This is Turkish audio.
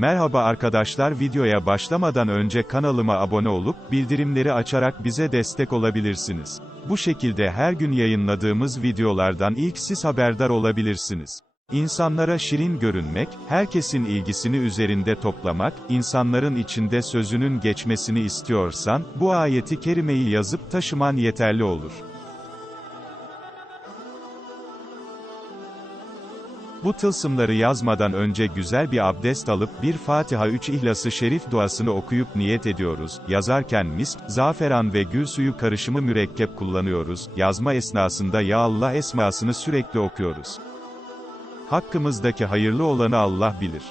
Merhaba arkadaşlar videoya başlamadan önce kanalıma abone olup, bildirimleri açarak bize destek olabilirsiniz. Bu şekilde her gün yayınladığımız videolardan ilk siz haberdar olabilirsiniz. İnsanlara şirin görünmek, herkesin ilgisini üzerinde toplamak, insanların içinde sözünün geçmesini istiyorsan, bu ayeti kerimeyi yazıp taşıman yeterli olur. Bu tılsımları yazmadan önce güzel bir abdest alıp bir Fatiha 3 İhlas-ı Şerif duasını okuyup niyet ediyoruz. Yazarken misk, zaferan ve gül suyu karışımı mürekkep kullanıyoruz. Yazma esnasında Ya Allah esmasını sürekli okuyoruz. Hakkımızdaki hayırlı olanı Allah bilir.